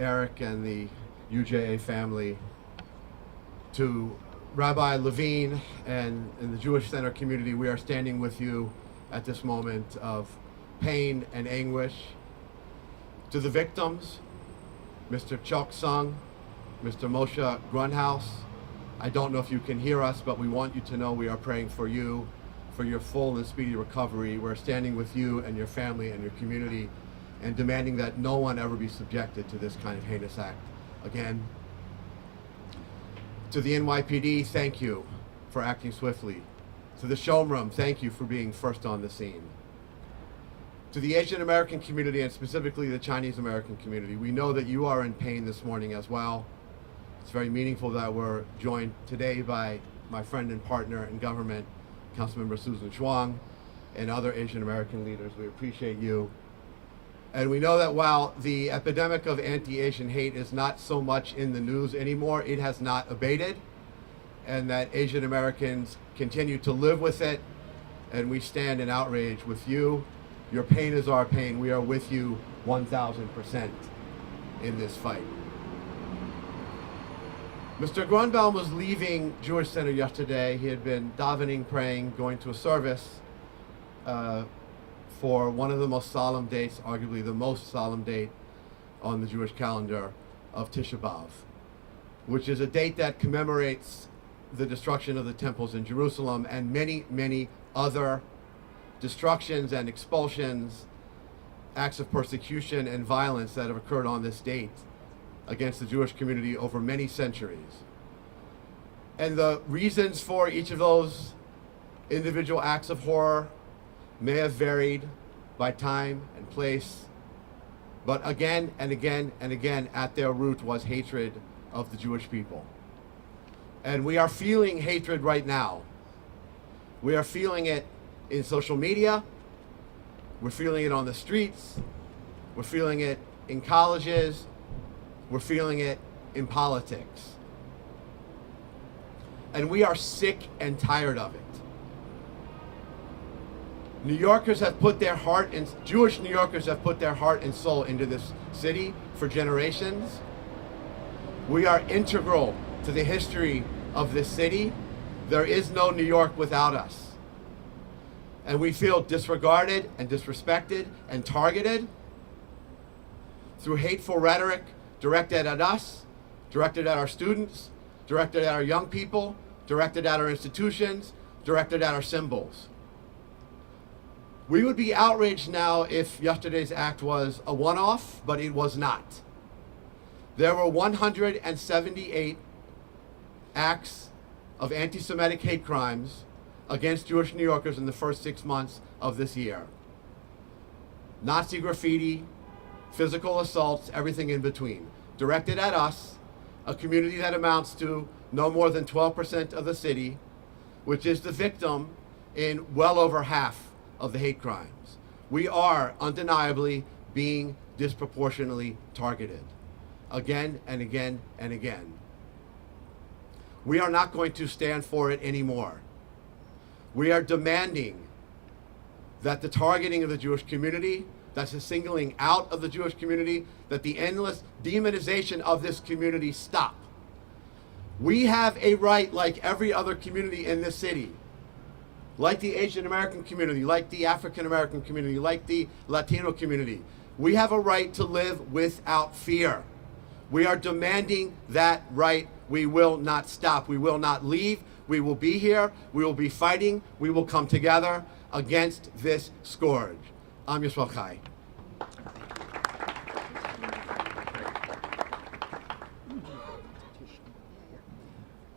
Eric and the UJA family, to Rabbi Levine and in the Jewish Center community, we are standing with you at this moment of pain and anguish. To the victims, Mr. Chok Sung, Mr. Moshe Grunhaus, I don't know if you can hear us, but we want you to know we are praying for you, for your full and speedy recovery. We're standing with you and your family and your community and demanding that no one ever be subjected to this kind of heinous act again. To the NYPD, thank you for acting swiftly. To the Shomrim, thank you for being first on the scene. To the Asian American community, and specifically the Chinese American community, we know that you are in pain this morning as well. It's very meaningful that we're joined today by my friend and partner in government, Councilmember Susan Schwang, and other Asian American leaders. We appreciate you. And we know that while the epidemic of anti-Asian hate is not so much in the news anymore, it has not abated, and that Asian Americans continue to live with it, and we stand in outrage with you. Your pain is our pain. We are with you 1,000% in this fight. Mr. Grunbaum was leaving Jewish Center yesterday. He had been davening, praying, going to a service for one of the most solemn dates, arguably the most solemn date on the Jewish calendar of Tisha B'Av, which is a date that commemorates the destruction of the temples in Jerusalem and many, many other destructions and expulsions, acts of persecution and violence that have occurred on this date against the Jewish community over many centuries. And the reasons for each of those individual acts of horror may have varied by time and place, but again and again and again at their root was hatred of the Jewish people. And we are feeling hatred right now. We are feeling it in social media, we're feeling it on the streets, we're feeling it in colleges, we're feeling it in politics. And we are sick and tired of it. New Yorkers have put their heart and Jewish New Yorkers have put their heart and soul into this city for generations. We are integral to the history of this city. There is no New York without us. And we feel disregarded and disrespected and targeted through hateful rhetoric directed at us, directed at our students, directed at our young people, directed at our institutions, directed at our symbols. We would be outraged now if yesterday's act was a one-off, but it was not. There were 178 acts of anti-Semitic hate crimes against Jewish New Yorkers in the first 6 months of this year. Nazi graffiti, physical assaults, everything in between, directed at us, a community that amounts to no more than 12% of the city, which is the victim in well over half of the hate crimes. We are undeniably being disproportionately targeted again and again and again. We are not going to stand for it anymore. We are demanding that the targeting of the Jewish community, that's the singling out of the Jewish community, that the endless demonization of this community stop. We have a right, like every other community in this city, like the Asian American community, like the African American community, like the Latino community. We have a right to live without fear. We are demanding that right. We will not stop. We will not leave. We will be here. We will be fighting. We will come together against this scourge. Am Yisrael Chai.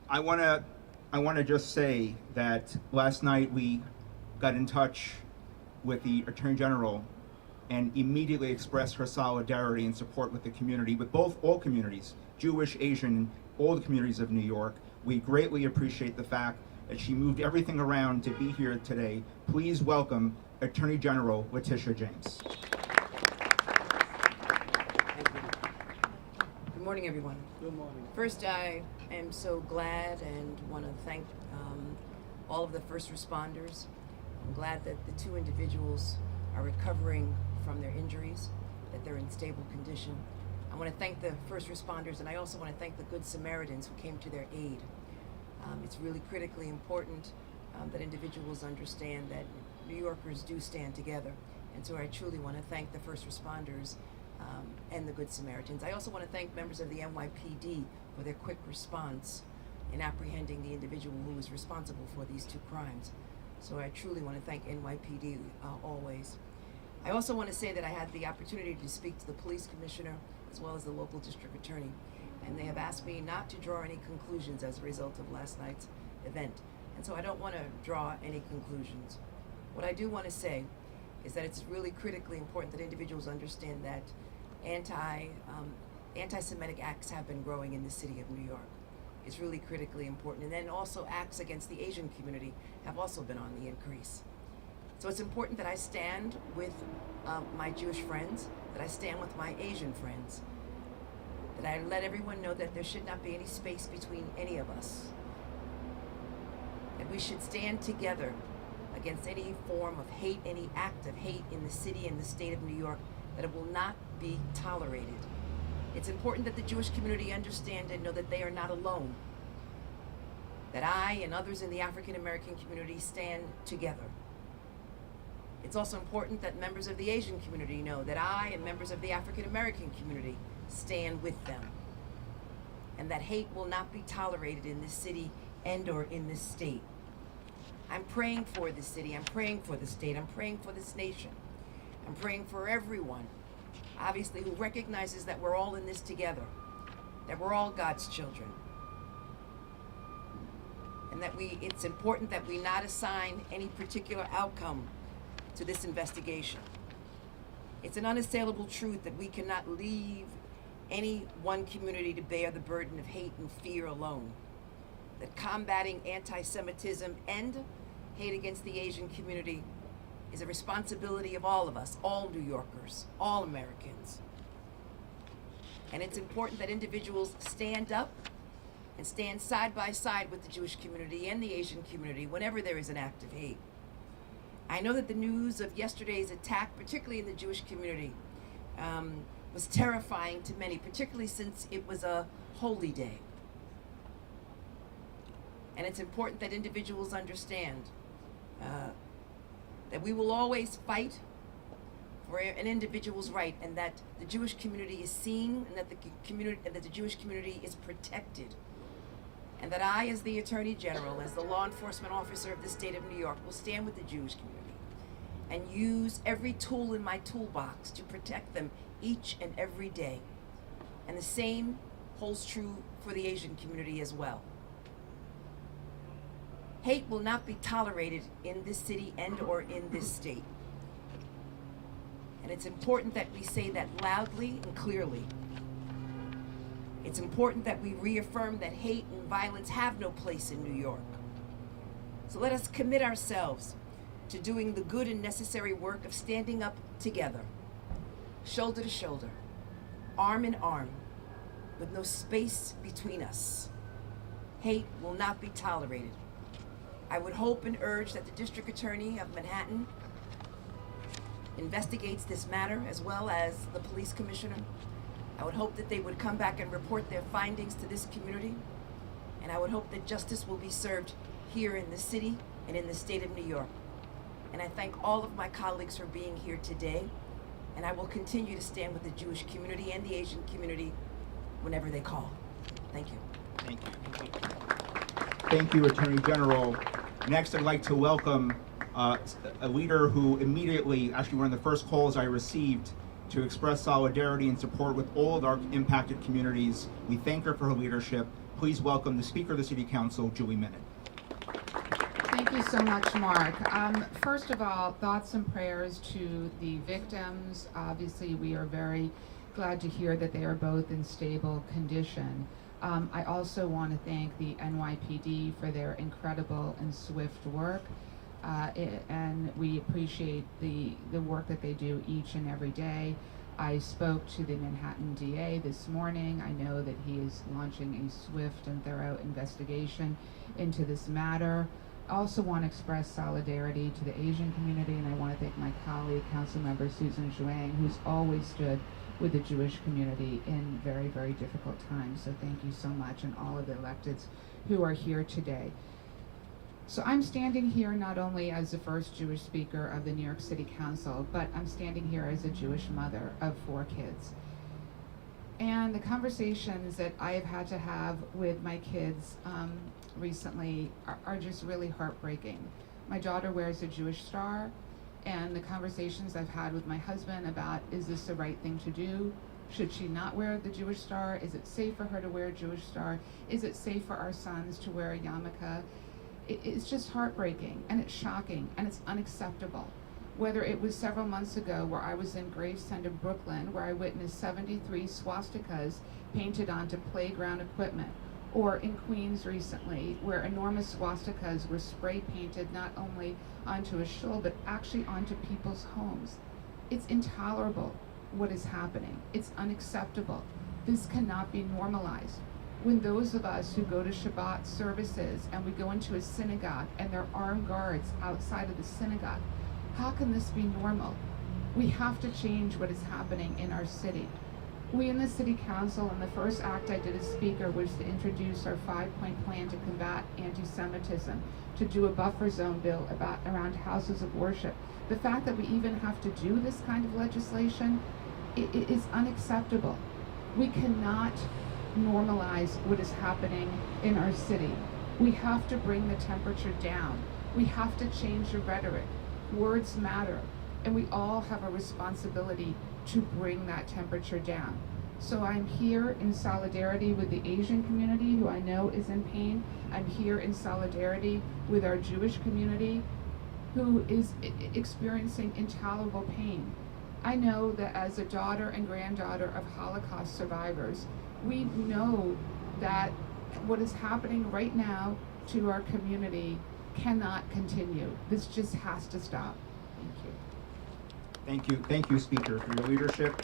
I want to just say that last night we got in touch with the Attorney General and immediately expressed her solidarity and support with the community, with all communities, Jewish, Asian, all the communities of New York. We greatly appreciate the fact that she moved everything around to be here today. Please welcome Attorney General Letitia James. Good morning, everyone. Good morning. First, I am so glad and want to thank all of the first responders. I'm glad that the two individuals are recovering from their injuries, that they're in stable condition. I want want to thank the first responders, and I also want to thank the Good Samaritans who came to their aid. It's really critically important that individuals understand that New Yorkers do stand together. And so I truly want to thank the first responders and the Good Samaritans. I also want to thank members of the NYPD for their quick response in apprehending the individual who was responsible for these two crimes. So I truly want to thank NYPD always. I also want to say that I had the opportunity to speak to the police commissioner as well as the local district attorney, and they have asked me not to draw any conclusions as a result of last night's event. And so I don't want to draw any conclusions. What I do want to say is that it's really critically important that individuals understand that anti-Semitic acts have been growing in the city of New York. It's really critically important. And then also acts against the Asian community have also been on the increase. So it's important that I stand with my Jewish friends, that I stand with my Asian friends, that I let everyone know that there should not be any space between any of us, that we should stand together against any form of hate, any act of hate in the city and the state of New York, that it will not be tolerated. It's important that the Jewish community understand and know that they are not alone, that I and others in the African American community stand together. It's also important that members of the Asian community know that I and members of the African American community stand with them, and that hate will not be tolerated in this city and or in this state. I'm praying for this city, I'm praying for the state, I'm praying for this nation. I'm praying for everyone, obviously, who recognizes that we're all in this together, that we're all God's children, and that it's important that we not assign any particular outcome to this investigation. It's an unassailable truth that we cannot leave any one community to bear the burden of hate and fear alone. That combating anti-Semitism and hate against the Asian community is a responsibility of all of us, all New Yorkers, all Americans. And it's important that individuals stand up and stand side by side with the Jewish community and the Asian community whenever there is an act of hate. I know that the news of yesterday's attack, particularly in the Jewish community, was terrifying to many, particularly since it was a holy day. And it's important that individuals understand that we will always fight for an individual's right, and that the Jewish community is seen, and that the Jewish community is protected. And that I, as the Attorney General, as the law enforcement officer of the state of New York, will stand with the Jewish community and use every tool in my toolbox to protect them each and every day. And the same holds true for the Asian community as well. Hate will not be tolerated in this city and or in this state. And it's important that we say that loudly and clearly. It's important that we reaffirm that hate and violence have no place in New York. So let us commit ourselves to doing the good and necessary work of standing up together, shoulder to shoulder, arm in arm, with no space between us. Hate will not be tolerated. I would hope and urge that the District Attorney of Manhattan investigates this matter, as well as the Police Commissioner. I would hope that they would come back and report their findings to this community, and I would hope that justice will be served here in the city and in the state of New York. And I thank all of my colleagues for being here today, and I will continue to stand with the Jewish community and the Asian community whenever they call. Thank you. Thank you. Thank you, Attorney General. Next, I'd like to welcome a leader who immediately, actually one of the first calls I received to express solidarity and support with all of our impacted communities. We thank her for her leadership. Please welcome the Speaker of the City Council, Julie Minnitt. Thank you so much, Mark. First of all, thoughts and prayers to the victims. Obviously, we are very glad to hear that they are both in stable condition. I also want to thank the NYPD for their incredible and swift work. And we appreciate the work that they do each and every day. I spoke to the Manhattan DA this morning. I know that he is launching a swift and thorough investigation into this matter. I also want to express solidarity to the Asian community, and I want to thank my colleague, Councilmember Susan Zhuang, who's always stood with the Jewish community in very, very difficult times. So thank you so much, and all of the electeds who are here today. So I'm standing here not only as the first Jewish speaker of the New York City Council, but I'm standing here as a Jewish mother of 4 kids. And the conversations that I have had to have with my kids recently are just really heartbreaking. My daughter wears a Jewish star, and the conversations I've had with my husband about, is this the right thing to do? Should she not wear the Jewish star? Is it safe for her to wear a Jewish star? Is it safe for our sons to wear a yarmulke? It's just heartbreaking, and it's shocking, and it's unacceptable. Whether it was several months ago where I was in Gravesend in Brooklyn, where I witnessed 73 swastikas painted onto playground equipment, or in Queens recently, where enormous swastikas were spray painted not only onto a shul, but actually onto people's homes. It's intolerable what is happening. It's unacceptable. This cannot be normalized. When those of us who go to Shabbat services and we go into a synagogue and there are armed guards outside of the synagogue, how can this be normal? We have to change what is happening in our city. We in the City Council, and the first act I did as speaker was to introduce our 5-point plan to combat anti-Semitism, to do a buffer zone bill around houses of worship. The fact that we even have to do this kind of legislation, it is unacceptable. We cannot normalize what is happening in our city. We have to bring the temperature down. We have to change the rhetoric. Words matter, and we all have a responsibility to bring that temperature down. So I'm here in solidarity with the Asian community, who I know is in pain. I'm here in solidarity with our Jewish community, who is experiencing intolerable pain. I know that as a daughter and granddaughter of Holocaust survivors, we know that what is happening right now to our community cannot continue. This just has to stop. Thank you. Thank you, Speaker, for your leadership.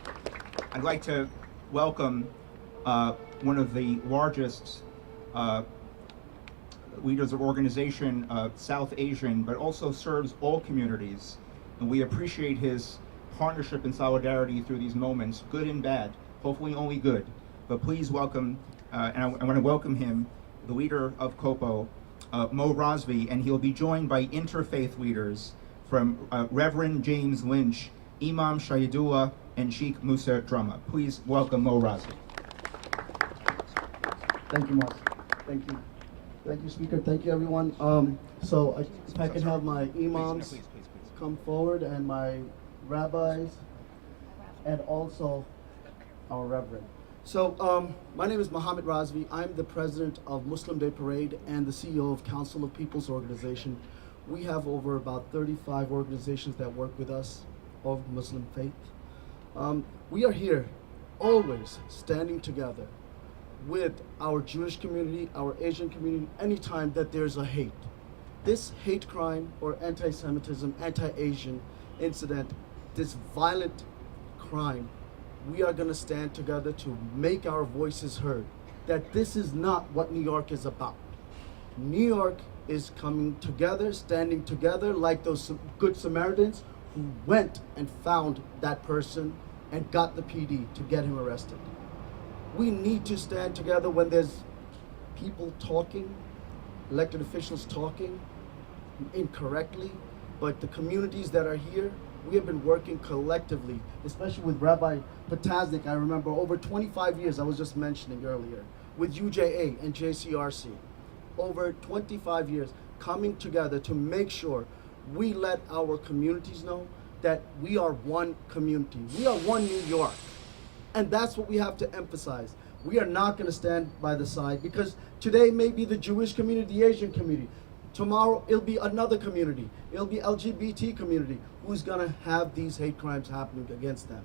I'd like to welcome one of the largest leaders of organization, South Asian, but also serves all communities. And we appreciate his partnership and solidarity through these moments, good and bad, hopefully only good. But please welcome, and I want to welcome him, the leader of COPO, Mo Rosvi, and he'll be joined by interfaith leaders from Reverend James Lynch, Imam Shahidullah, and Sheikh Musa Drama. Please welcome Mo Rosvi. Thank you, Mark. Thank you. Thank you, Speaker. Thank you, everyone. If I can have my imams Please. come forward, and my rabbis, and also our reverend. My name is Mohammed Razvi. I'm the president of Muslim Day Parade and the CEO of Council of People's Organization. We have over about 35 organizations that work with us of Muslim faith. We are here always standing together with our Jewish community, our Asian community, anytime that there's a hate. This hate crime or anti-Semitism, anti-Asian incident, this violent crime, we are going to stand together to make our voices heard, that this is not what New York is about. New York is coming together, standing together like those good Samaritans who went and found that person and got the PD to get him arrested. We need to stand together when there's people talking, elected officials talking incorrectly, but the communities that are here, we have been working collectively, especially with Rabbi Potaznik. I remember over 25 years, I was just mentioning earlier, with UJA and JCRC. Over 25 years coming together to make sure we let our communities know that we are one community. We are one New York. And that's what we have to emphasize. We are not going to stand by the side, because today may be the Jewish community, the Asian community. Tomorrow it'll be another community. It'll be LGBT community who's going to have these hate crimes happening against them.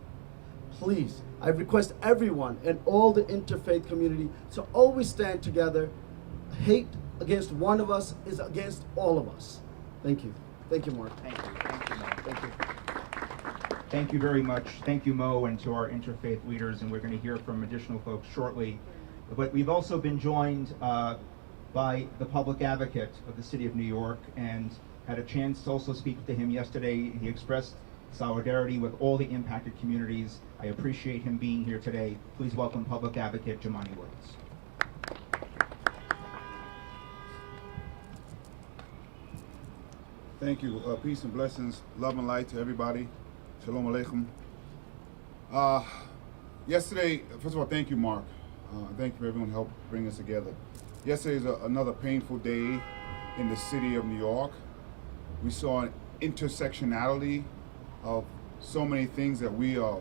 Please, I request everyone and all the interfaith community to always stand together. Hate against one of us is against all of us. Thank you. Thank you, Mark. Thank you, Mo. Thank you. Thank you very much. Thank you, Mo, and to our interfaith leaders, and we're going to hear from additional folks shortly. But we've also been joined by the public advocate of the city of New York, and had a chance to also speak to him yesterday. He expressed solidarity with all the impacted communities. I appreciate him being here today. Please welcome Public Advocate Jemani Woods. Thank you. Peace and blessings, love and light to everybody. Shalom Aleichem. Yesterday, first of all, thank you, Mark. Thank you for everyone who helped bring us together. Yesterday is another painful day in the city of New York. We saw an intersectionality of so many things that we are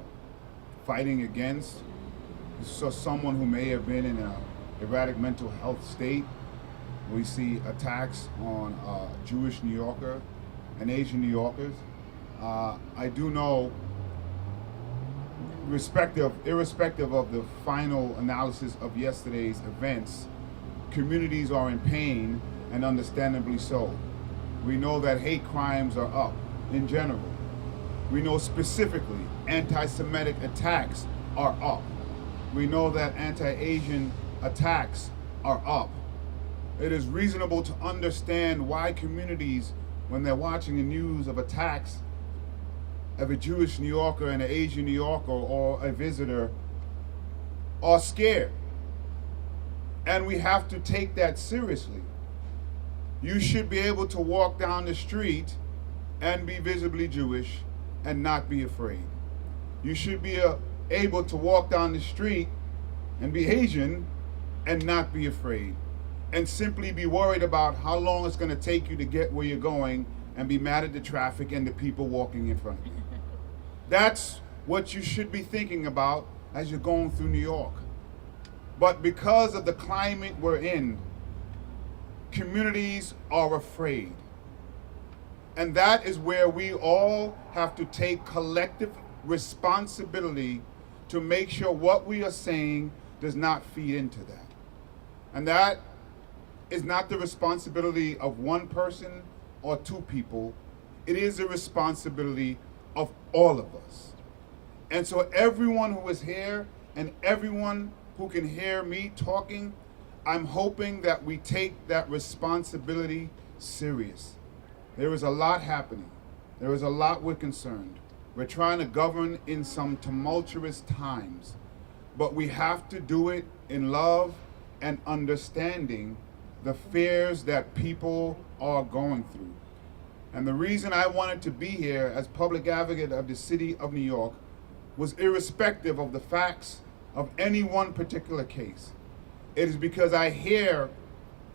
fighting against. We saw someone who may have been in an erratic mental health state. We see attacks on Jewish New Yorker and Asian New Yorkers. I do know, irrespective of the final analysis of yesterday's events, communities are in pain, and understandably so. We know that hate crimes are up in general. We know specifically anti-Semitic attacks are up. We know that anti-Asian attacks are up. It is reasonable to understand why communities, when they're watching the news of attacks of a Jewish New Yorker and an Asian New Yorker or a visitor, are scared. And we have to take that seriously. You should be able to walk down the street and be visibly Jewish and not be afraid. You should be able to walk down the street and be Asian and not be afraid, and simply be worried about how long it's going to take you to get where you're going and be mad at the traffic and the people walking in front of you. That's what you should be thinking about as you're going through New York. But because of the climate we're in, communities are afraid. And that is where we all have to take collective responsibility to make sure what we are saying does not feed into that. And that is not the responsibility of one person or two people. It is the responsibility of all of us. And so everyone who is here and everyone who can hear me talking, I'm hoping that we take that responsibility serious. There is a lot happening. There is a lot we're concerned. We're trying to govern in some tumultuous times, but we have to do it in love and understanding the fears that people are going through. And the reason I wanted to be here as public advocate of the city of New York was irrespective of the facts of any one particular case. It is because I hear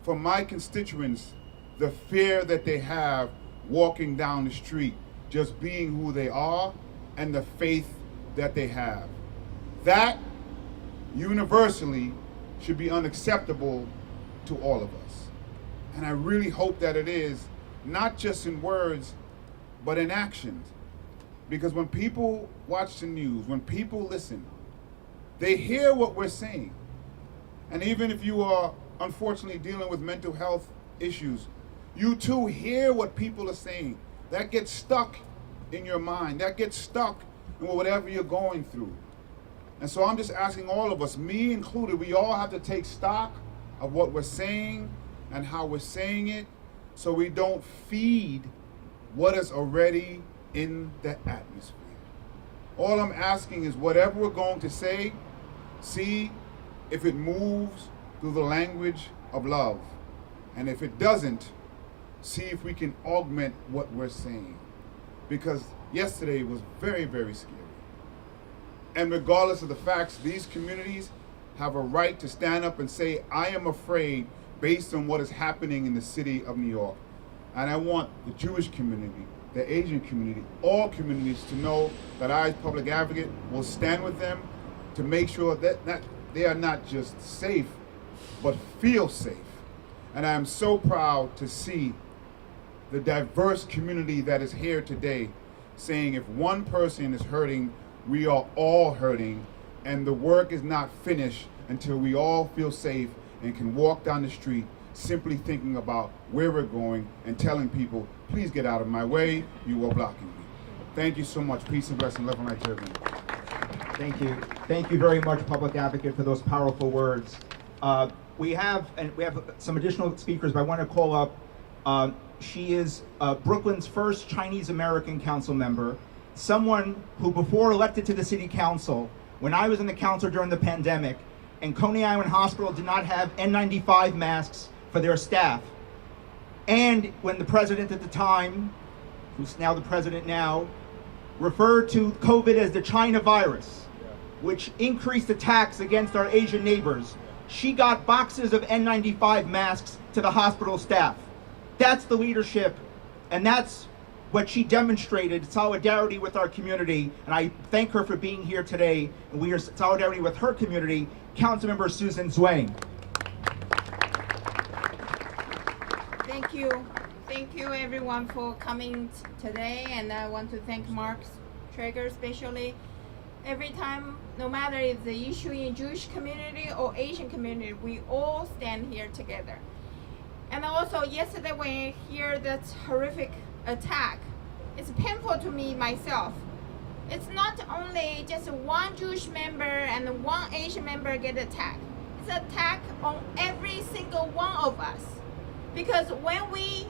from my constituents the fear that they have walking down the street, just being who they are, and the faith that they have. That universally should be unacceptable to all of us. And I really hope that it is, not just in words, but in actions. Because when people watch the news, when people listen, they hear what we're saying. And even if you are unfortunately dealing with mental health issues, you too hear what people are saying. That gets stuck in your mind. That gets stuck in whatever you're going through. And so I'm just asking all of us, me included, we all have to take stock of what we're saying and how we're saying it, so we don't feed what is already in the atmosphere. All I'm asking is whatever we're going to say, see if it moves through the language of love. And if it doesn't, see if we can augment what we're saying. Because yesterday was very, very scary. And regardless of the facts, these communities have a right to stand up and say, I am afraid based on what is happening in the city of New York. And I want the Jewish community, the Asian community, all communities to know that I, as public advocate, will stand with them to make sure that they are not just safe, but feel safe. And I am so proud to see the diverse community that is here today saying if one person is hurting, we are all hurting, and the work is not finished until we all feel safe and can walk down the street simply thinking about where we're going and telling people, please get out of my way, you are blocking me. Thank you so much. Peace and blessing. Love and light to everyone. Thank you. Thank you very much, Public Advocate, for those powerful words. We have some additional speakers, but I want to call up. She is Brooklyn's first Chinese American council member, someone who before elected to the city council, when I was in the council during the pandemic, and Coney Island Hospital did not have N95 masks for their staff. And when the president at the time, who's now the president now, referred to COVID as the China virus, which increased attacks against our Asian neighbors, she got boxes of N95 masks to the hospital staff. That's the leadership, and that's what she demonstrated, solidarity with our community, and I thank her for being here today, and we are solidarity with her community, Councilmember Susan Zhuang. Thank you. Thank you everyone for coming today, and I want to thank Mark Traeger especially. Every time, no matter if the issue in Jewish community or Asian community, we all stand here together. And also yesterday when I hear that horrific attack, it's painful to me myself. It's not only just one Jewish member and one Asian member get attacked. It's an attack on every single one of us. Because when we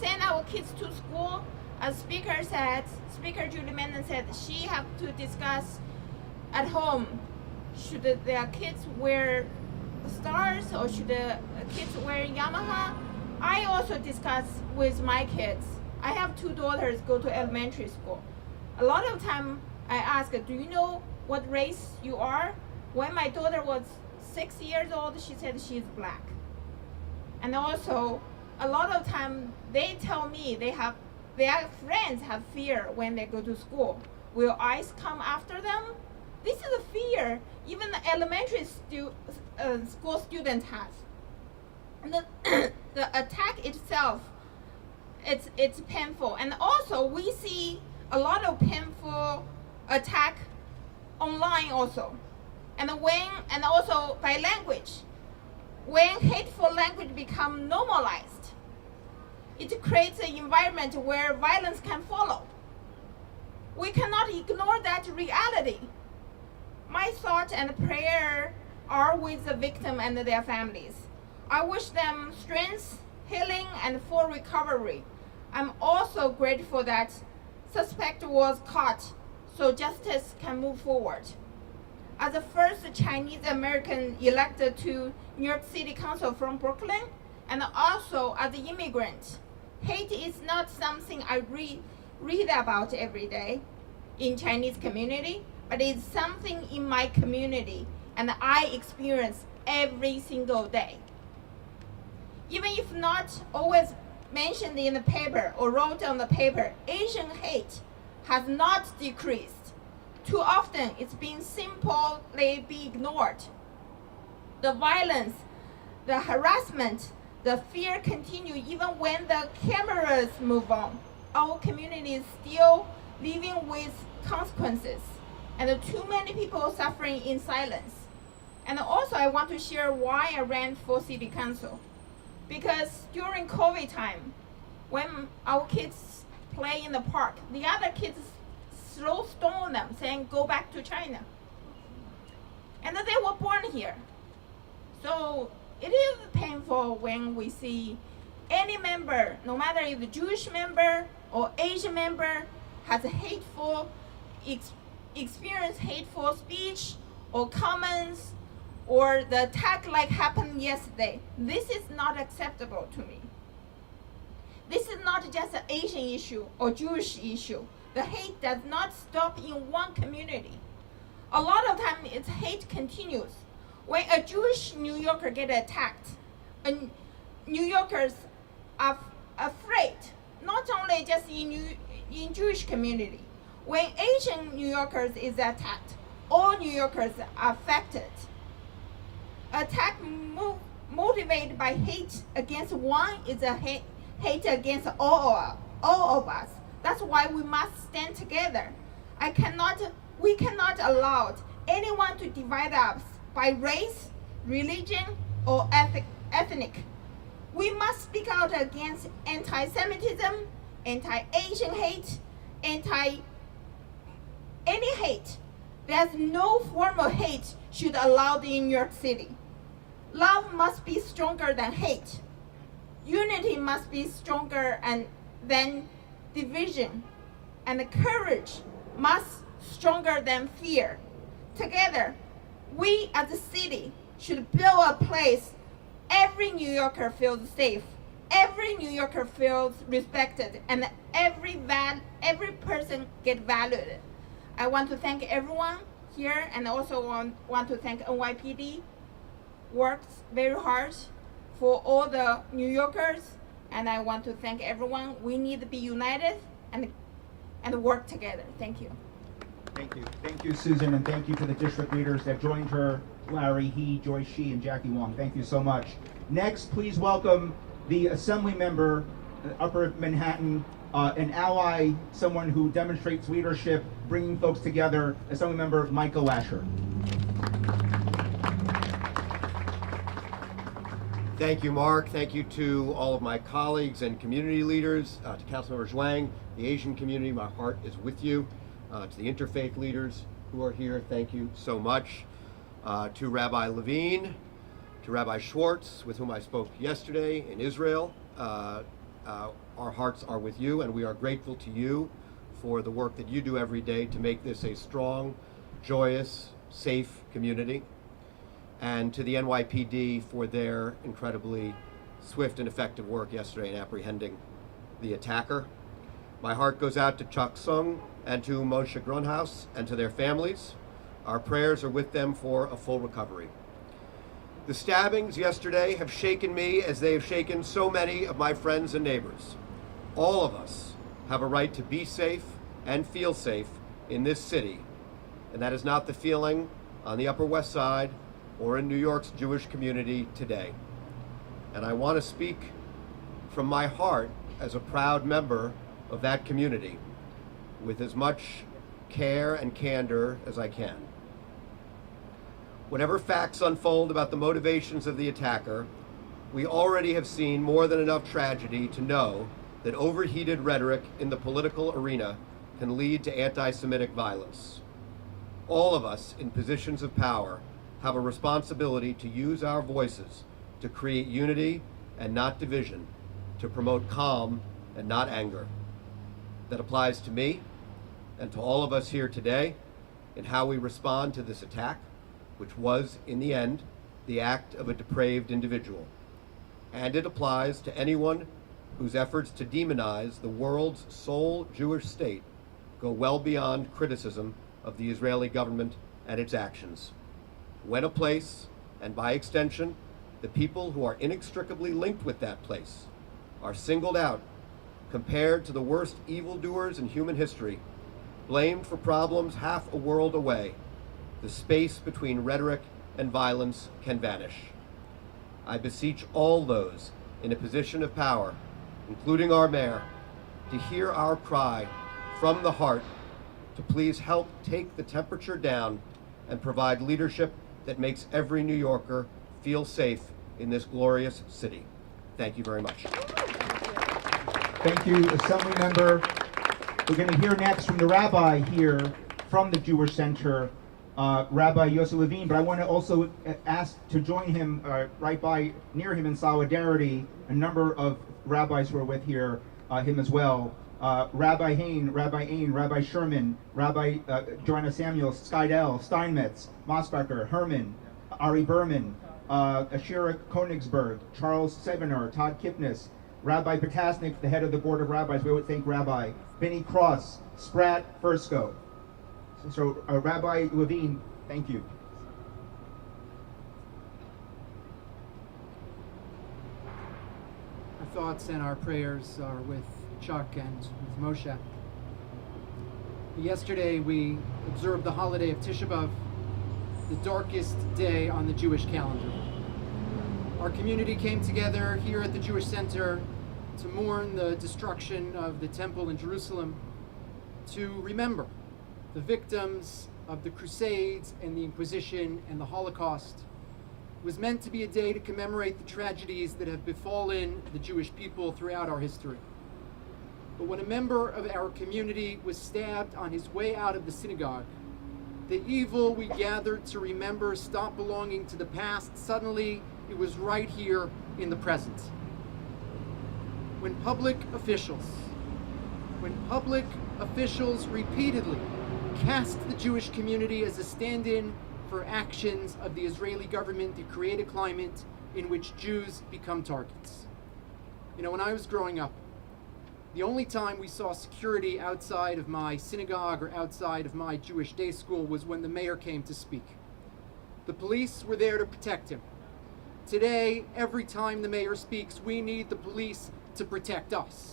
send our kids to school, as Speaker Julie Manning said, she have to discuss at home, should their kids wear stars or should the kids wear Yamaha? I also discuss with my kids. I have 2 daughters go to elementary school. A lot of time I ask, do you know what race you are? When my daughter was 6 years old, she said she's black. And also, a lot of time they tell me their friends have fear when they go to school. Will ICE come after them? This is a fear even the elementary school students have. And the attack itself, it's painful. And also we see a lot of painful attack online also. And also by language. When hateful language become normalized, it creates an environment where violence can follow. We cannot ignore that reality. My thought and prayer are with the victim and their families. I wish them strength, healing, and full recovery. I'm also grateful that suspect was caught so justice can move forward. As the first Chinese American elected to New York City Council from Brooklyn, and also as an immigrant, hate is not something I read about every day in Chinese community, but it's something in my community and I experience every single day. Even if not always mentioned in the paper or wrote on the paper, Asian hate has not decreased. Too often it's been simply be ignored. The violence, the harassment, the fear continue even when the cameras move on. Our community is still living with consequences, and too many people suffering in silence. And also I want to share why I ran for city council. Because during COVID time, when our kids play in the park, the other kids throw stone them saying go back to China. And they were born here. So it is painful when we see any member, no matter if the Jewish member or Asian member, has a hateful experience, hateful speech or comments, or the attack like happened yesterday. This is not acceptable to me. This is not just an Asian issue or Jewish issue. The hate does not stop in one community. A lot of times its hate continues. When a Jewish New Yorker gets attacked, New Yorkers are afraid, not only just in Jewish community. When Asian New Yorkers is attacked, all New Yorkers are affected. Attack motivated by hate against one is a hate against all of us. That's why we must stand together. We cannot allow anyone to divide us by race, religion, or ethnic. We must speak out against anti-Semitism, anti-Asian hate, any hate. There's no form of hate should allowed in New York City. Love must be stronger than hate. Unity must be stronger than division. And the courage much stronger than fear. Together, we as a city should build a place every New Yorker feels safe, every New Yorker feels respected, and every person get valued. I want to thank everyone here, and also want to thank NYPD. Works very hard for all the New Yorkers, and I want to thank everyone. We need to be united and work together. Thank you. Thank you, Susan, and thank you to the district leaders that joined her, Larry He, Joyce Shi, and Jackie Wong. Thank you so much. Next, please welcome the Assembly member, Upper Manhattan, an ally, someone who demonstrates leadership, bringing folks together, Assembly member Michael Lasher. Thank you, Mark. Thank you to all of my colleagues and community leaders, to Councilmember Zhuang, the Asian community, my heart is with you. To the interfaith leaders who are here, thank you so much. To Rabbi Levine, to Rabbi Schwartz, with whom I spoke yesterday in Israel, our hearts are with you, and we are grateful to you for the work that you do every day to make this a strong, joyous, safe community. And to the NYPD for their incredibly swift and effective work yesterday in apprehending the attacker. My heart goes out to Chuck Sung and to Moshe Grunhaus and to their families. Our prayers are with them for a full recovery. The stabbings yesterday have shaken me as they have shaken so many of my friends and neighbors. All of us have a right to be safe and feel safe in this city, and that is not the feeling on the Upper West Side or in New York's Jewish community today. And I want to speak from my heart as a proud member of that community with as much care and candor as I can. Whatever facts unfold about the motivations of the attacker, we already have seen more than enough tragedy to know that overheated rhetoric in the political arena can lead to anti-Semitic violence. All of us in positions of power have a responsibility to use our voices to create unity and not division, to promote calm and not anger. That applies to me and to all of us here today in how we respond to this attack, which was, in the end, the act of a depraved individual. And it applies to anyone whose efforts to demonize the world's sole Jewish state go well beyond criticism of the Israeli government and its actions. When a place, and by extension, the people who are inextricably linked with that place, are singled out, compared to the worst evildoers in human history, blamed for problems half a world away, the space between rhetoric and violence can vanish. I beseech all those in a position of power, including our mayor, to hear our cry from the heart to please help take the temperature down and provide leadership that makes every New Yorker feel safe in this glorious city. Thank you very much. Thank you, Assembly member. We're going to hear next from the rabbi here from the Jewish Center, Rabbi Yosef Levine, but I want to also ask to join him near him in solidarity, a number of rabbis who are with him as well. Rabbi Hain, Rabbi Ain, Rabbi Sherman, Rabbi Joanna Samuels, Skydell, Steinmetz, Mosbacher, Herman, Ari Berman, Ashira Konigsberg, Charles Sevener, Todd Kipnis, Rabbi Potasnik, the head of the Board of Rabbis. We would thank Rabbi Benny Cross, Spratt Fursko. So Rabbi Levine, thank you. Our thoughts and our prayers are with Chuck and with Moshe. Yesterday we observed the holiday of Tisha B'Av, the darkest day on the Jewish calendar. Our community came together here at the Jewish Center to mourn the destruction of the temple in Jerusalem, to remember the victims of the Crusades and the Inquisition and the Holocaust. It was meant to be a day to commemorate the tragedies that have befallen the Jewish people throughout our history. But when a member of our community was stabbed on his way out of the synagogue, the evil we gathered to remember stopped belonging to the past. Suddenly, it was right here in the present. When public officials repeatedly cast the Jewish community as a stand-in for actions of the Israeli government that create a climate in which Jews become targets. You know, when I was growing up, the only time we saw security outside of my synagogue or outside of my Jewish day school was when the mayor came to speak. The police were there to protect him. Today, every time the mayor speaks, we need the police to protect us.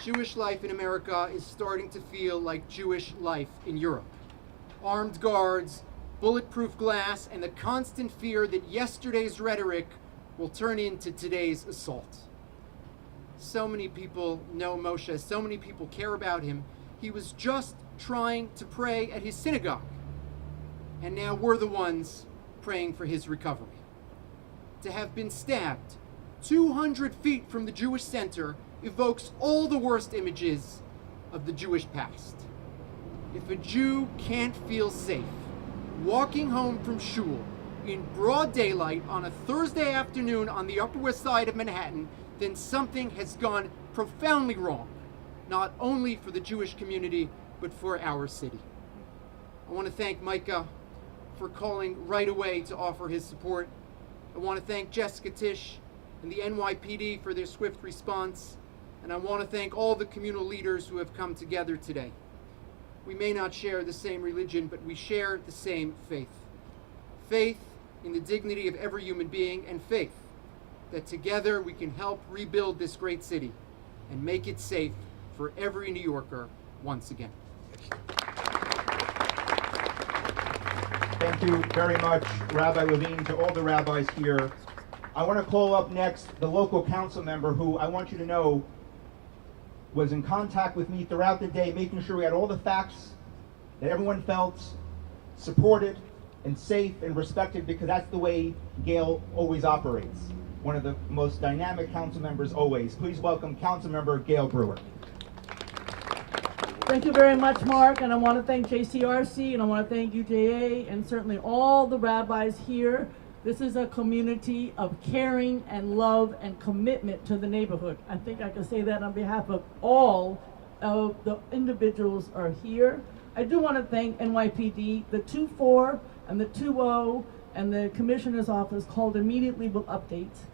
Jewish life in America is starting to feel like Jewish life in Europe. Armed guards, bulletproof glass, and the constant fear that yesterday's rhetoric will turn into today's assault. So many people know Moshe, so many people care about him. He was just trying to pray at his synagogue, and now we're the ones praying for his recovery. To have been stabbed 200 feet from the Jewish center evokes all the worst images of the Jewish past. If a Jew can't feel safe walking home from shul in broad daylight on a Thursday afternoon on the Upper West Side of Manhattan, then something has gone profoundly wrong, not only for the Jewish community, but for our city. I want to thank Micah for calling right away to offer his support. I want to thank Jessica Tisch and the NYPD for their swift response, and I want to thank all the communal leaders who have come together today. We may not share the same religion, but we share the same faith. Faith in the dignity of every human being, and faith that together we can help rebuild this great city and make it safe for every New Yorker once again. Thank you very much, Rabbi Levine, to all the rabbis here. I want to call up next the local council member who I want you to know was in contact with me throughout the day, making sure we had all the facts, that everyone felt supported and safe and respected, because that's the way Gail always operates. One of the most dynamic council members always. Please welcome Council Member Gail Brewer. Thank you very much, Mark, and I want to thank JCRC, and I want to thank UJA, and certainly all the rabbis here. This is a community of caring and love and commitment to the neighborhood. I think I can say that on behalf of all of the individuals are here. I do want to thank NYPD. The 2-4 and the 2-0 and the Commissioner's Office called immediately with updates.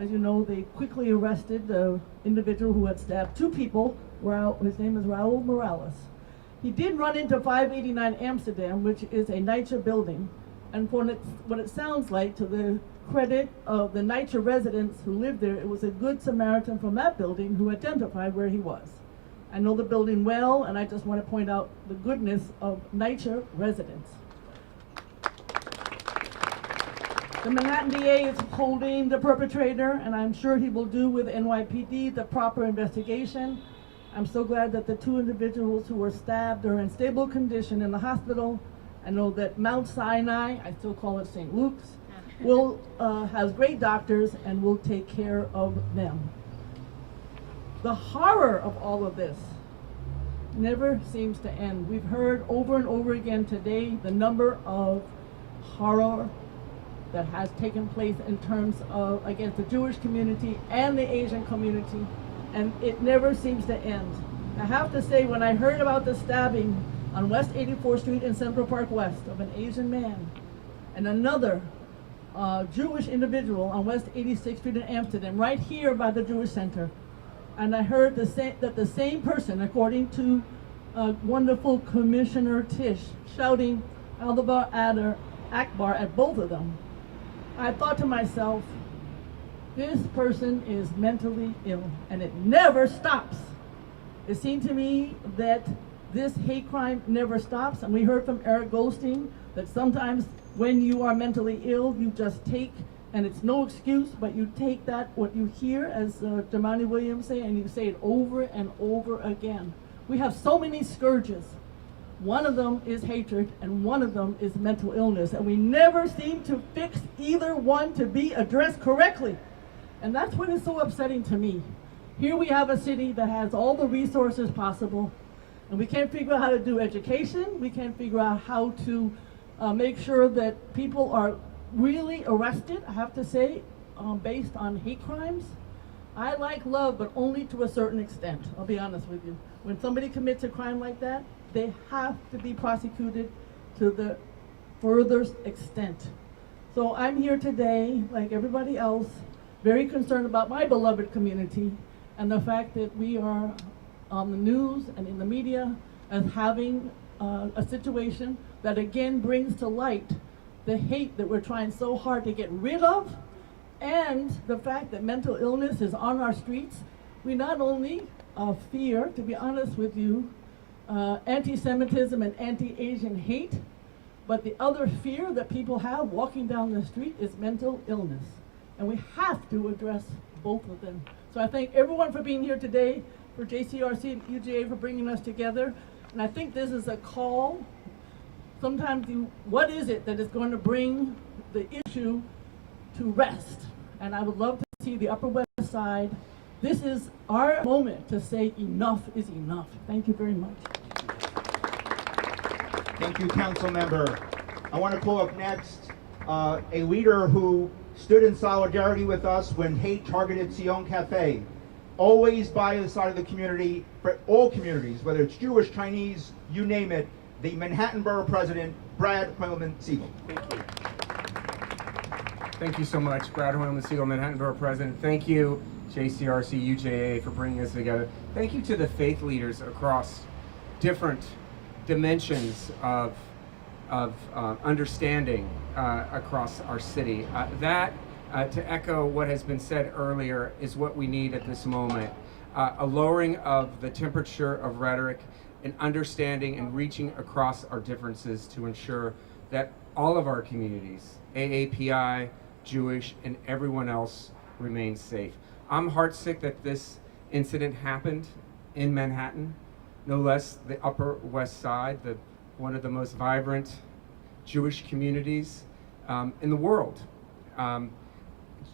As you know, they quickly arrested the individual who had stabbed 2 people. His name is Raul Morales. He did run into 589 Amsterdam, which is a NYCHA building. And for what it sounds like, to the credit of the NYCHA residents who lived there, it was a good Samaritan from that building who identified where he was. I know the building well, and I just want to point out the goodness of NYCHA residents. The Manhattan DA is holding the perpetrator, and I'm sure he will do with NYPD the proper investigation. I'm so glad that the 2 individuals who were stabbed are in stable condition in the hospital. I know that Mount Sinai, I still call it St. Luke's, has great doctors and will take care of them. The horror of all of this never seems to end. We've heard over and over again today the number of horror that has taken place in terms of against the Jewish community and the Asian community, and it never seems to end. I have to say, when I heard about the stabbing on West 84th Street in Central Park West of an Asian man and another Jewish individual on West 86th Street in Amsterdam, right here by the Jewish Center, and I heard that the same person, according to wonderful Commissioner Tisch, shouting Allahu Akbar at both of them, I thought to myself, this person is mentally ill, and it never stops. It seemed to me that this hate crime never stops, and we heard from Eric Goldstein that sometimes when you are mentally ill, you just take, and it's no excuse, but you take that, what you hear, as Jamani Williams say, and you say it over and over again. We have so many scourges. One of them is hatred, and one of them is mental illness, and we never seem to fix either one to be addressed correctly. And that's what is so upsetting to me. Here we have a city that has all the resources possible, and we can't figure out how to do education. We can't figure out how to make sure that people are really arrested, I have to say, based on hate crimes. I like love, but only to a certain extent. I'll be honest with you. When somebody commits a crime like that, they have to be prosecuted to the furthest extent. So I'm here today, like everybody else, very concerned about my beloved community and the fact that we are on the news and in the media as having a situation that again brings to light the hate that we're trying so hard to get rid of, and the fact that mental illness is on our streets. We not only fear, to be honest with you, anti-Semitism and anti-Asian hate, but the other fear that people have walking down the street is mental illness. And we have to address both of them. So I thank everyone for being here today, for JCRC and UJA for bringing us together. And I think this is a call. Sometimes what is it that is going to bring the issue to rest? And I would love to see the Upper West Side. This is our moment to say enough is enough. Thank you very much. Thank you, Council Member. I want to call up next a leader who stood in solidarity with us when hate targeted Sion Cafe, always by the side of the community, for all communities, whether it's Jewish, Chinese, you name it, the Manhattan Borough President, Brad Hoylman-Siegel. Thank you. Thank you so much, Brad Hoylman-Siegel, Manhattan Borough President. Thank you, JCRC, UJA, for bringing us together. Thank you to the faith leaders across different dimensions of understanding across our city. To echo what has been said earlier, is what we need at this moment. A lowering of the temperature of rhetoric, and understanding and reaching across our differences to ensure that all of our communities, AAPI, Jewish, and everyone else, remains safe. I'm heartsick that this incident happened in Manhattan, no less the Upper West Side, one of the most vibrant Jewish communities in the world.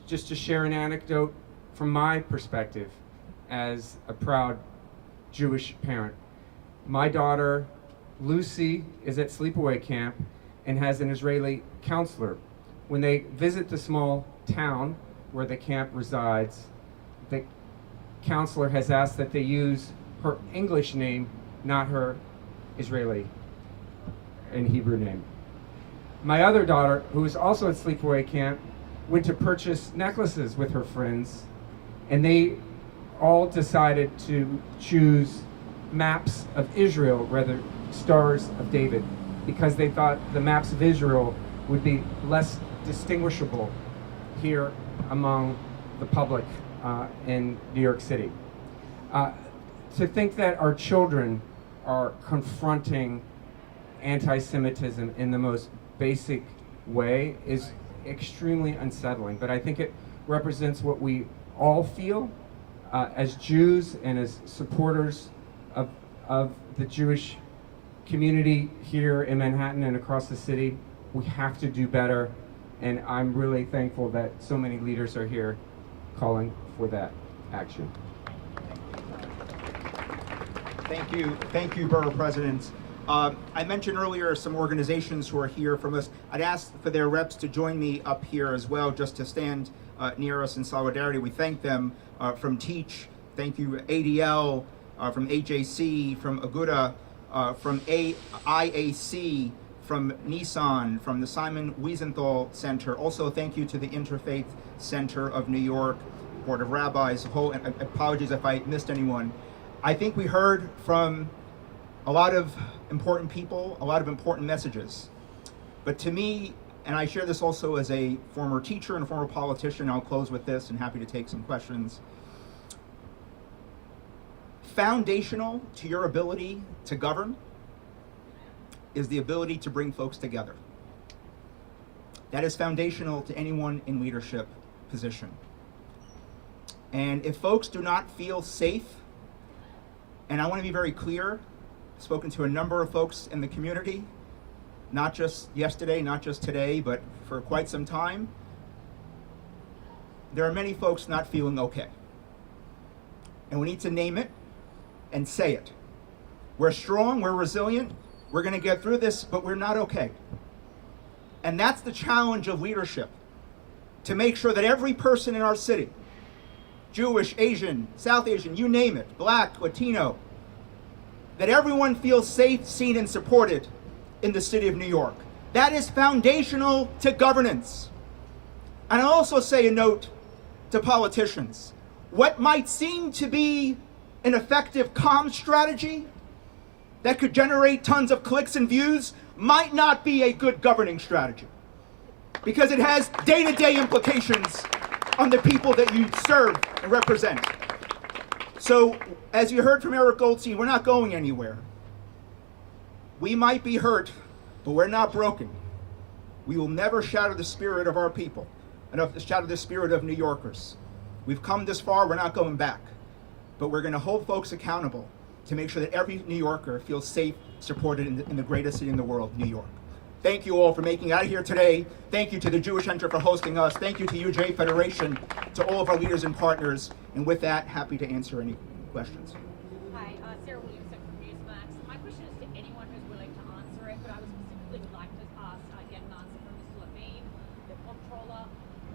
Just to share an anecdote from my perspective as a proud Jewish parent. My daughter, Lucy, is at sleepaway camp and has an Israeli counselor. When they visit the small town where the camp resides, the counselor has asked that they use her English name, not her Israeli and Hebrew name. My other daughter, who is also at sleepaway camp, went to purchase necklaces with her friends, and they all decided to choose maps of Israel, rather stars of David, because they thought the maps of Israel would be less distinguishable here among the public in New York City. To think that our children are confronting anti-Semitism in the most basic way is extremely unsettling, but I think it represents what we all feel as Jews and as supporters of the Jewish community here in Manhattan and across the city. We have to do better, and I'm really thankful that so many leaders are here calling for that action. Thank you, Borough President. I mentioned earlier some organizations who are here from us. I'd ask for their reps to join me up here as well, just to stand near us in solidarity. We thank them from Teach, thank you ADL, from AJC, from Aguda, from IAC, from Nissan, from the Simon Wiesenthal Center. Also, thank you to the Interfaith Center of New York, Board of Rabbis, and apologies if I missed anyone. I think we heard from a lot of important people, a lot of important messages. But to me, and I share this also as a former teacher and a former politician, I'll close with this and happy to take some questions. Foundational to your ability to govern is the ability to bring folks together. That is foundational to anyone in leadership position. And if folks do not feel safe, and I want to be very clear, I've spoken to a number of folks in the community, not just yesterday, not just today, but for quite some time, there are many folks not feeling okay. And we need to name it and say it. We're strong, we're resilient, we're going to get through this, but we're not okay. And that's the challenge of leadership, to make sure that every person in our city Jewish, Asian, South Asian, you name it, Black, Latino, that everyone feels safe, seen, and supported in the city of New York. That is foundational to governance. And I'll also say a note to politicians. What might seem to be an effective comm strategy that could generate tons of clicks and views might not be a good governing strategy, because it has day-to-day implications on the people that you serve and represent. So, as you heard from Eric Goldstein, we're not going anywhere. We might be hurt, but we're not broken. We will never shatter the spirit of our people and shatter the spirit of New Yorkers. We've come this far, we're not going back. But we're going to hold folks accountable to make sure that every New Yorker feels safe, supported in the greatest city in the world, New York. Thank you all for making it out here today. Thank you to the Jewish Center for hosting us. Thank you to UJ Federation, to all of our leaders and partners. And with that, happy to answer any questions. Hi, Sarah Williamson from Newsmax. My question is to anyone who's willing to answer it, but I specifically would like to get an answer from Mr. Levine, the comptroller.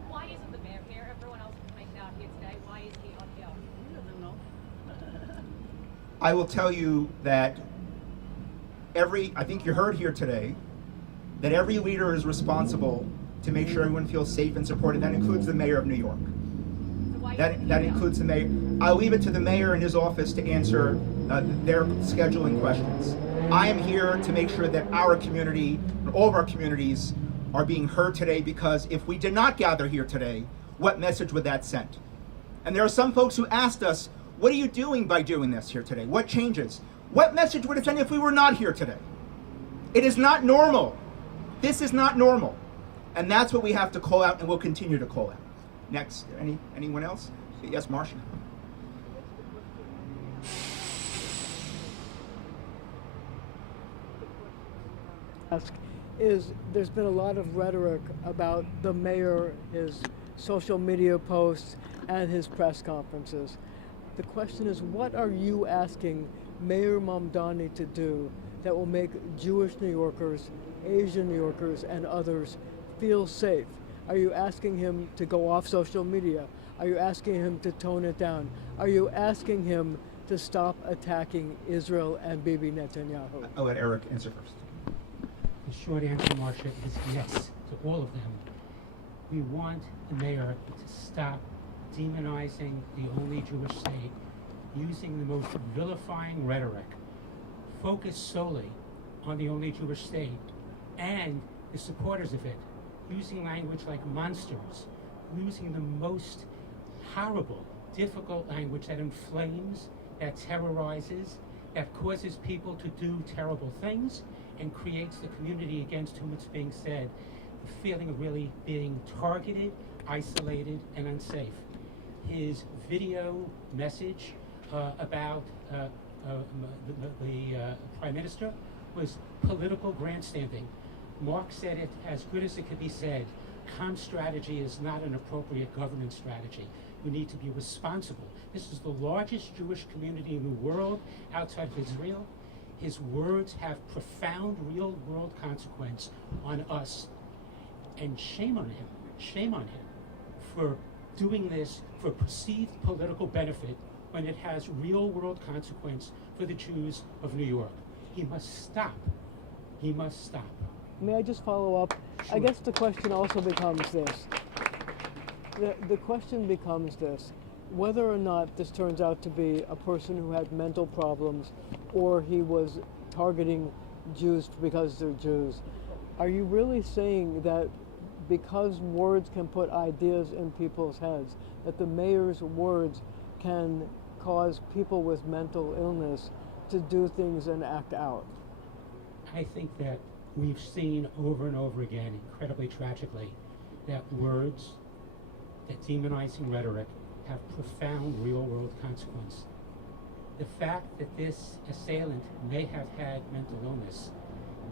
Why isn't the mayor here? Everyone else is making out here today. Why is he not here? He doesn't know. I will tell you that I think you heard here today, that every leader is responsible to make sure everyone feels safe and supported. That includes the mayor of New York. So That includes the mayor. I'll leave it to the mayor and his office to answer their scheduling questions. I am here to make sure that our community, and all of our communities, are being heard today, because if we did not gather here today, what message would that send? And there are some folks who asked us, what are you doing by doing this here today? What changes? What message would it send if we were not here today? It is not normal. This is not normal. And that's what we have to call out, and we'll continue to call out. Next, anyone else? Yes, Marcia. There's been a lot of rhetoric about the mayor, his social media posts, and his press conferences. The question is, what are you asking Mayor Mamdani to do that will make Jewish New Yorkers, Asian New Yorkers, and others feel safe? Are you asking him to go off social media? Are you asking him to tone it down? Are you asking him to stop attacking Israel and Bibi Netanyahu? I'll let Eric answer first. The short answer, Marcia, is yes to all of them. We want the mayor to stop demonizing the only Jewish state, using the most vilifying rhetoric, focused solely on the only Jewish state and the supporters of it, using language like monsters, using the most horrible, difficult language that inflames, that terrorizes, that causes people to do terrible things, and creates the community against whom it's being said the feeling of really being targeted, isolated, and unsafe. His video message about the Prime Minister was political grandstanding. Mark said it as good as it could be said. Comm strategy is not an appropriate governance strategy. You need to be responsible. This is the largest Jewish community in the world outside of Israel. His words have profound real-world consequence on us. And shame on him for doing this for perceived political benefit when it has real-world consequence for the Jews of New York. He must stop. He must stop. May I just follow up? Sure. I guess the question also becomes this. The question becomes this. Whether or not this turns out to be a person who had mental problems or he was targeting Jews because they're Jews, are you really saying that because words can put ideas in people's heads, that the mayor's words can cause people with mental illness to do things and act out? I think that we've seen over and over again, incredibly tragically, that words, that demonizing rhetoric, have profound real-world consequence. The fact that this assailant may have had mental illness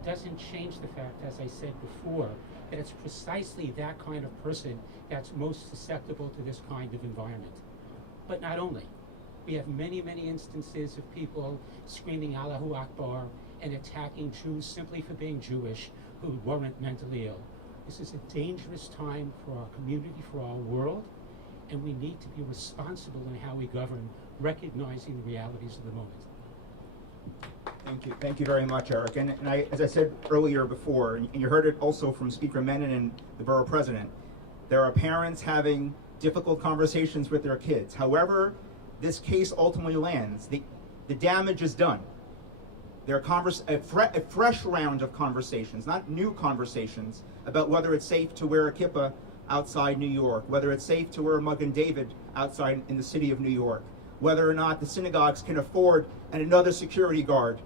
doesn't change the fact, as I said before, that it's precisely that kind of person that's most susceptible to this kind of environment. But not only. We have many, many instances of people screaming Allahu Akbar and attacking Jews simply for being Jewish who weren't mentally ill. This is a dangerous time for our community, for our world, and we need to be responsible in how we govern, recognizing the realities of the moment. Thank you very much, Eric. And as I said earlier before, and you heard it also from Speaker Menon and the borough president, there are parents having difficult conversations with their kids. However this case ultimately lands, the damage is done. There are a fresh round of conversations, not new conversations, about whether it's safe to wear a kippah outside New York, whether it's safe to wear a Magen David outside in the city of New York, whether or not the synagogues can afford another security guard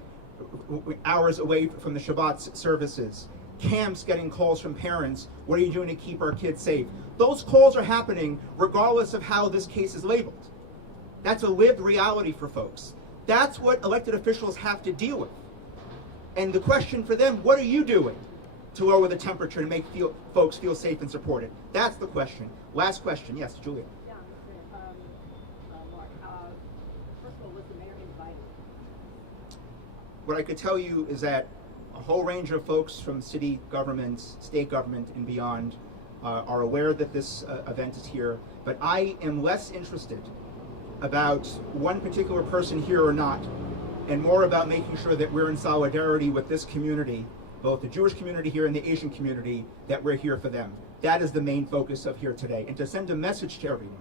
hours away from the Shabbat services, camps getting calls from parents, what are you doing to keep our kids safe? Those calls are happening regardless of how this case is labeled. That's a lived reality for folks. That's what elected officials have to deal with. And the question for them, what are you doing to lower the temperature and make folks feel safe and supported? That's the question. Last question. Yes, Julia. Yeah, Mark, first of all, was the mayor invited? What I could tell you is that a whole range of folks from city governments, state government, and beyond are aware that this event is here, but I am less interested about one particular person here or not, and more about making sure that we're in solidarity with this community, both the Jewish community here and the Asian community, that we're here for them. That is the main focus of here today, and to send a message to everyone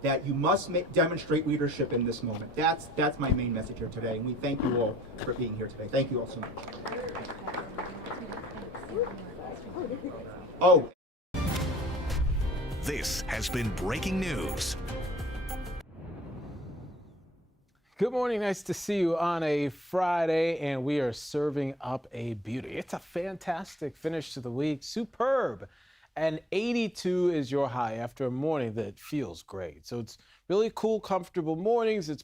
that you must demonstrate leadership in this moment. That's my main message here today, and we thank you all for being here today. Thank you all so much. Oh. This has been breaking news. Good morning, nice to see you on a Friday, and we are serving up a beauty. It's a fantastic finish to the week, superb. And 82 is your high after a morning that feels great. So it's really cool, comfortable mornings. It's